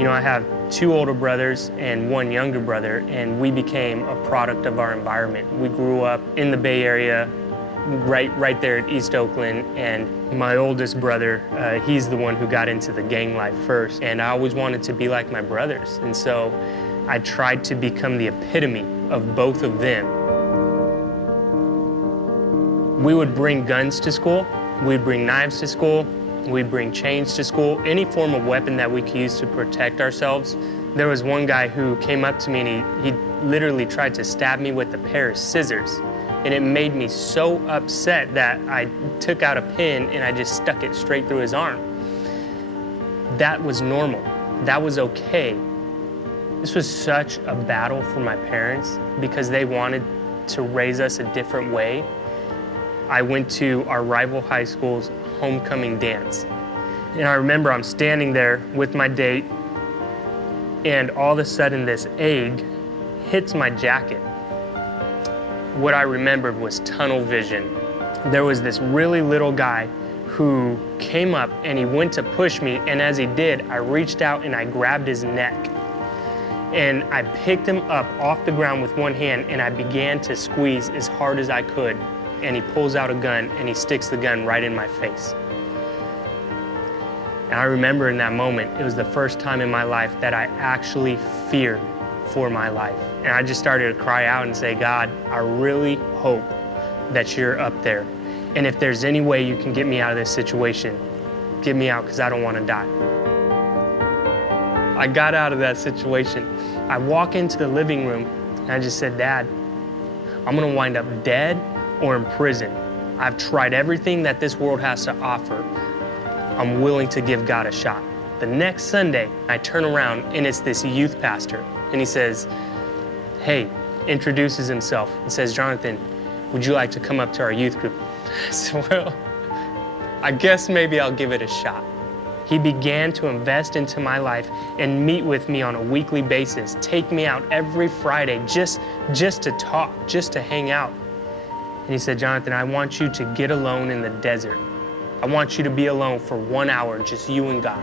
You know, I have two older brothers and one younger brother, and we became a product of our environment. We grew up in the Bay Area, right there at East Oakland, and my oldest brother, he's the one who got into the gang life first, and I always wanted to be like my brothers, and so I tried to become the epitome of both of them. We would bring guns to school, we'd bring knives to school, we'd bring chains to school, any form of weapon that we could use to protect ourselves. There was one guy who came up to me and he literally tried to stab me with a pair of scissors. And it made me so upset that I took out a pin and I just stuck it straight through his arm. That was normal. That was okay. This was such a battle for my parents because they wanted to raise us a different way. I went to our rival high school's homecoming dance. And I remember I'm standing there with my date, and all of a sudden this egg hits my jacket. What I remembered was tunnel vision. There was this really little guy who came up and he went to push me, and as he did, I reached out and I grabbed his neck. And I picked him up off the ground with one hand and I began to squeeze as hard as I could. And he pulls out a gun and he sticks the gun right in my face. And I remember in that moment, it was the first time in my life that I actually feared for my life. And I just started to cry out and say, God, I really hope that you're up there. And if there's any way you can get me out of this situation, get me out because I don't want to die. I got out of that situation. I walk into the living room and I just said, Dad, I'm gonna wind up dead or in prison. I've tried everything that this world has to offer. I'm willing to give God a shot. The next Sunday, I turn around and it's this youth pastor, and he says, hey, introduces himself and says, Jonathan, would you like to come up to our youth group? I said, well, I guess maybe I'll give it a shot. He began to invest into my life and meet with me on a weekly basis, take me out every Friday just to talk, just to hang out. And he said, Jonathan, I want you to get alone in the desert. I want you to be alone for 1 hour, just you and God.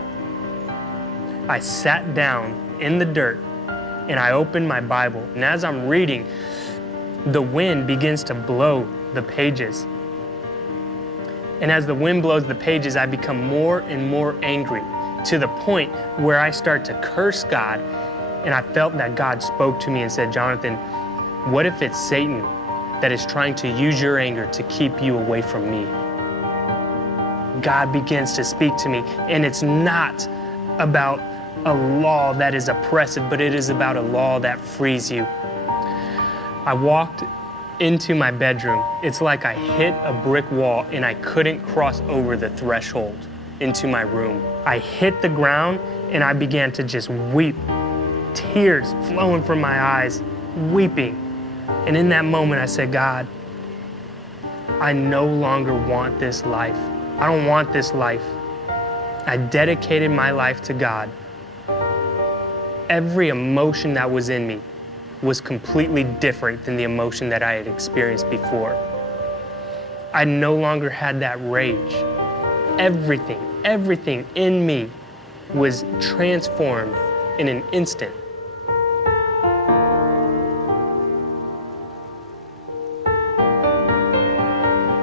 I sat down in the dirt and I opened my Bible. And as I'm reading, the wind begins to blow the pages. And as the wind blows the pages, I become more and more angry to the point where I start to curse God. And I felt that God spoke to me and said, Jonathan, what if it's Satan that is trying to use your anger to keep you away from me? God begins to speak to me, and it's not about a law that is oppressive, but it is about a law that frees you. I walked into my bedroom. It's like I hit a brick wall and I couldn't cross over the threshold into my room. I hit the ground and I began to just weep, tears flowing from my eyes, weeping. And in that moment I said, God, I no longer want this life. I don't want this life. I dedicated my life to God. Every emotion that was in me was completely different than the emotion that I had experienced before. I no longer had that rage. Everything in me was transformed in an instant.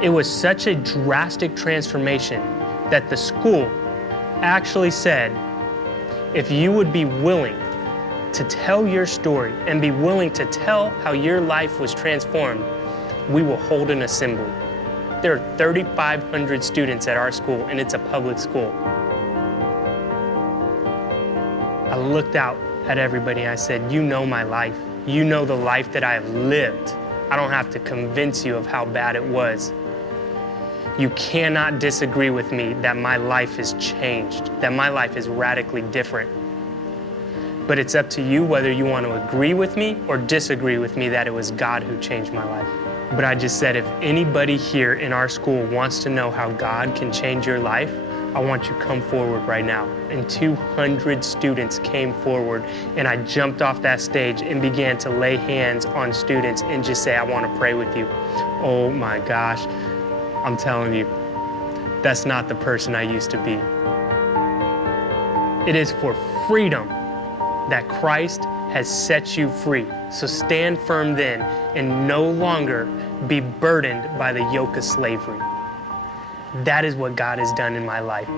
It was such a drastic transformation that the school actually said, if you would be willing to tell your story and be willing to tell how your life was transformed, we will hold an assembly. There are 3,500 students at our school, and it's a public school. I looked out at everybody and I said, you know my life. You know the life that I have lived. I don't have to convince you of how bad it was. You cannot disagree with me that my life has changed, that my life is radically different. But it's up to you whether you want to agree with me or disagree with me that it was God who changed my life. But I just said, if anybody here in our school wants to know how God can change your life, I want you to come forward right now. And 200 students came forward, and I jumped off that stage and began to lay hands on students and just say, I want to pray with you. Oh my gosh, I'm telling you, that's not the person I used to be. It is for freedom that Christ has set you free. So stand firm then and no longer be burdened by the yoke of slavery. That is what God has done in my life.